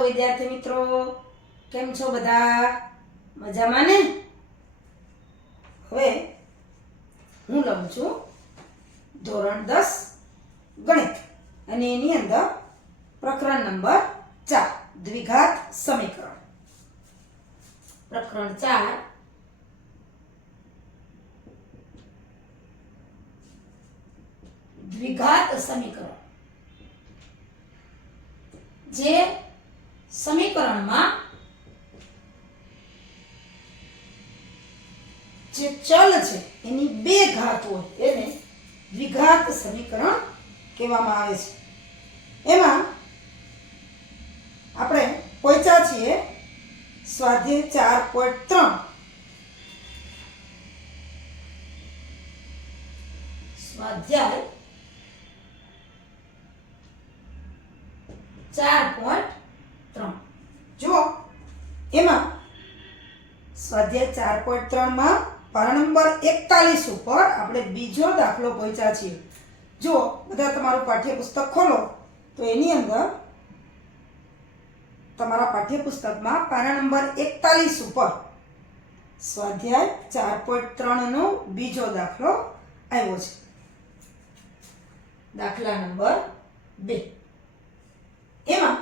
Hello વિદ્યાર્થી મિત્રો, કેમ છો બધા? મજામાં ને? હવે હું લઉં છું ધોરણ 10 ગણિત અને એની અંદર પ્રકરણ નંબર 4 દ્વિઘાત સમીકરણ. પ્રકરણ 4 દ્વિઘાત સમીકરણ. જે સમીકરણમાં જે ચલ છે એની બે ઘાત હોય એને દ્વિઘાત સમીકરણ કહેવામાં આવે છે. એમાં આપણે પહોંચ્યા છીએ સ્વાધ્યાય 4.3. સ્વાધ્યાય 4.3 જુઓ. એમાં સ્વાધ્યાય 4.3 માં પાના નંબર 41 ઉપર આપણે બીજો દાખલો પહોંચ્યા છીએ. જુઓ બધા તમારું પાઠ્યપુસ્તક ખોલો તો એની અંદર તમારા પાઠ્યપુસ્તકમાં પાના નંબર 41 ઉપર સ્વાધ્યાય 4.3 નો બીજો દાખલો આવ્યો છે. દાખલા નંબર 2. એમાં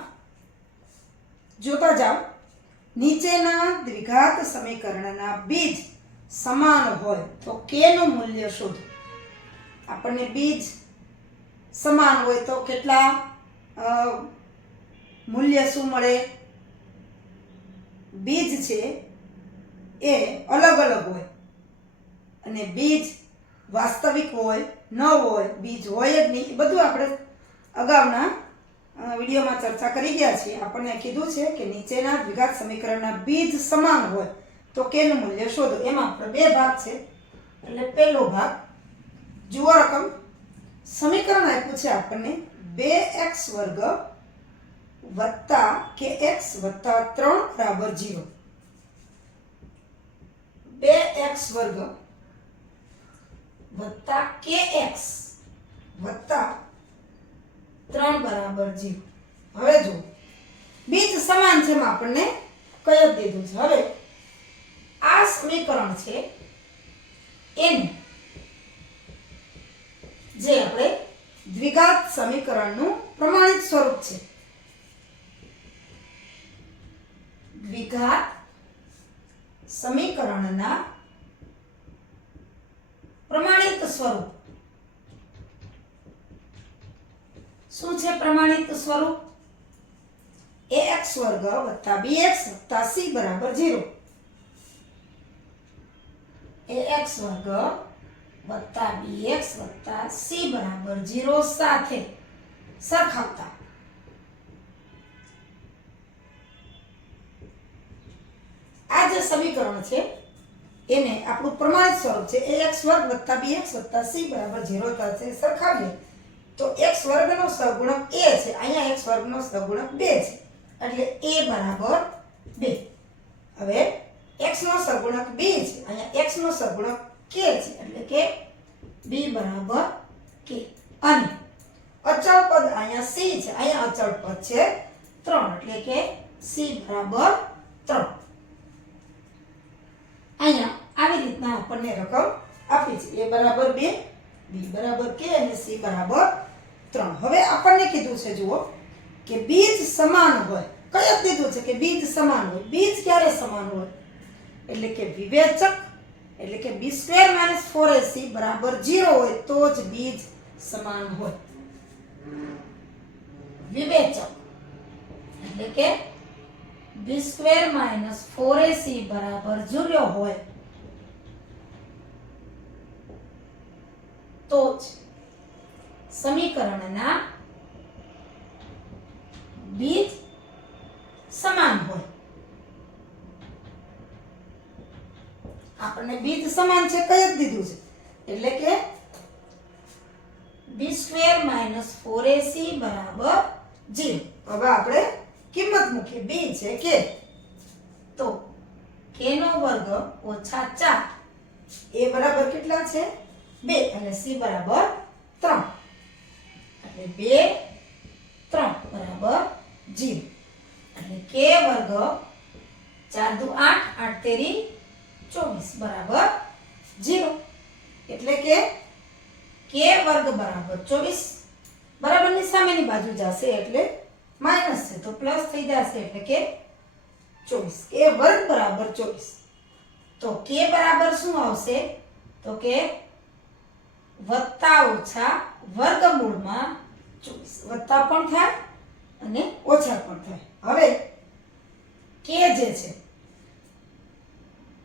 જોતા જાઓ, નીચેના દ્વિઘાત સમીકરણના બીજ સમાન હોય તો k નું મૂલ્ય શોધો. આપણને બીજ સમાન હોય તો કેટલા મૂલ્ય શું મળે? બીજ છે એ અલગ અલગ હોય અને બીજ વાસ્તવિક હોય ન હોય, બીજ હોય જ નહીં, એ બધું આપણે અગાઉના વિડીયોમાં ચર્ચા કરી ગયા છીએ. આપણને કીધું છે કે નીચેના દ્વિઘાત સમીકરણના બીજ સમાન હોય તો k નું મૂલ્ય શોધો. એમાં આપણે બે ભાગ છે. એટલે પહેલો ભાગ જુઓ, રકમ સમીકરણ આપ્યું છે આપણને 2x વર્ગ વત્તા kx વત્તા 3 બરાબર 0. 2x વર્ગ વત્તા kx વત્તા 3 બરાબર 0. હવે જો બીજ સમાન છે એમાં આપણને કઈ જ દીધું છે. હવે આ સમીકરણ છે એને જે આપણે દ્વિઘાત સમીકરણનું પ્રમાણિત સ્વરૂપ છે. દ્વિઘાત સમીકરણના પ્રમાણિત સ્વરૂપ શું છે? પ્રમાણિત સ્વરૂપ ax વર્ગ વત્તા bx વત્તા c બરાબર 0. ax વર્ગ વત્તા bx વત્તા c બરાબર 0 સાથે સરખાવતા આ જે સમીકરણ છે એને આપણું પ્રમાણિત સ્વરૂપ છે. ax વર્ગ વત્તા bx વત્તા c બરાબર 0 સાથે સરખાવીએ તો x વર્ગનો સહગુણક a છે, અહીંયા x વર્ગનો સહગુણક 2 છે, એટલે a બરાબર 2. હવે x નો સહગુણક b છે, અહીંયા x નો સહગુણક k છે, એટલે કે b બરાબર k. અને અચળ પદ અહીંયા c છે, અહીંયા અચળ પદ છે 3, એટલે કે c બરાબર 3. અહીંયા આવી રીતના આપણને રકમ આપી છે. a બરાબર 2, b બરાબર k અને c બરાબર 3. હવે આપણને કીધું છે જુઓ કે બીજ સમાન હોય. કઈ જ દીધું છે કે બીજ સમાન હોય. બીજ ક્યારે સમાન હોય? એટલે કે વિવેચક એટલે કે b² - 4ac બરાબર 0 હોય તો જ બીજ સમાન હોય. વિવેચક એટલે કે b² - 4ac બરાબર 0 હોય તો જ સમીકરણના બીજ સમાન હોય. આપણને બીજ સમાન છે કઈ જ દીધું છે, એટલે કે b² - 4ac બરાબર 0. હવે આપણે કિંમત મૂકીએ. b છે k તો k નો વર્ગ ઓછા 4. a બરાબર કેટલા છે? 2 અને c બરાબર 3, એટલે 2 3 બરાબર 0. એટલે કે વર્ગ 4 દુ 8 8 તેરી 24 બરાબર 0 એટલે કે કે વર્ગ બરાબર 24 બરાબરની સામેની બાજુ જશે એટલે માઈનસ છે તો પ્લસ થઈ જશે એટલે કે 24 કે વર્ગ બરાબર 24 તો કે બરાબર શું આવશે તો કે વત્તા ઓછા વર્ગમૂળમાં 24 વત્તા પણ થાય અને ઓછા પણ થાય હવે કે જે છે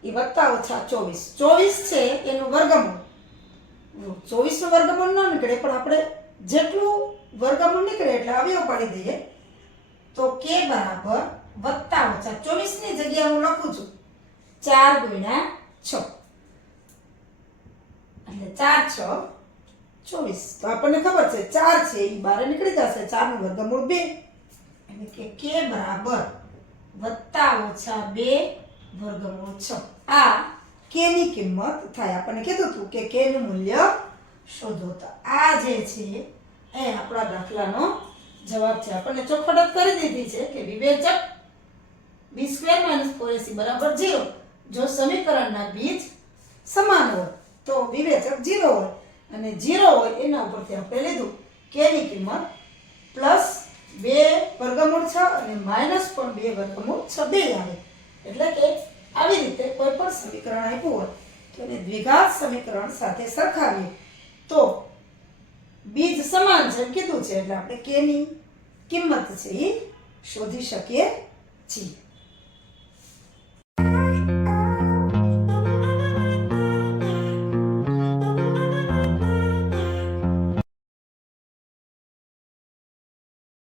એ વત્તા ઓછા 24 છે એનું વર્ગમૂળ 24 નું વર્ગમૂળ ન નીકળે પણ આપણે જેટલું વર્ગમૂળ નીકળે એટલે અવયવ પાડી દઈએ તો કે બરાબર વત્તા ઓછા 24 ની જગ્યાએ હું લખું છું 4 ગુણ્યા 6 એટલે 4 6 24 તો આપણને ખબર છે 4 છે એ બહાર નીકળી જશે 4 નું વર્ગમૂળ 2 એટલે કે બરાબર વત્તા ઓછા 2 વર્ગમૂળ 6 આ કે ની કિંમત થાય આપણને કીધું હતું કે કે નું મૂલ્ય શોધો તો આ જે છે એ આપણા દાખલાનો જવાબ છે આપણને ચોખવટ કરી દીધી છે કે વિવેચક b² - 4ac બરાબર 0 જો સમીકરણના બીજ સમાન હોય તો વિવેચક 0 હોય અને 0 હોય એના ઉપરથી આપણે લીધું કે ની કિંમત પ્લસ 2 વર્ગમૂળ 6 અને માઈનસ પણ 2 વર્ગમૂળ 6 બે આવે એટલે કે આવી રીતે કોઈ પણ સમીકરણ આપ્યું હોય તો એને દ્વિઘાત સમીકરણ સાથે સરખાવીએ તો બીજ સમાન છે કીધું છે એટલે આપણે કે ની કિંમત છે એ શોધી શકીએ છીએ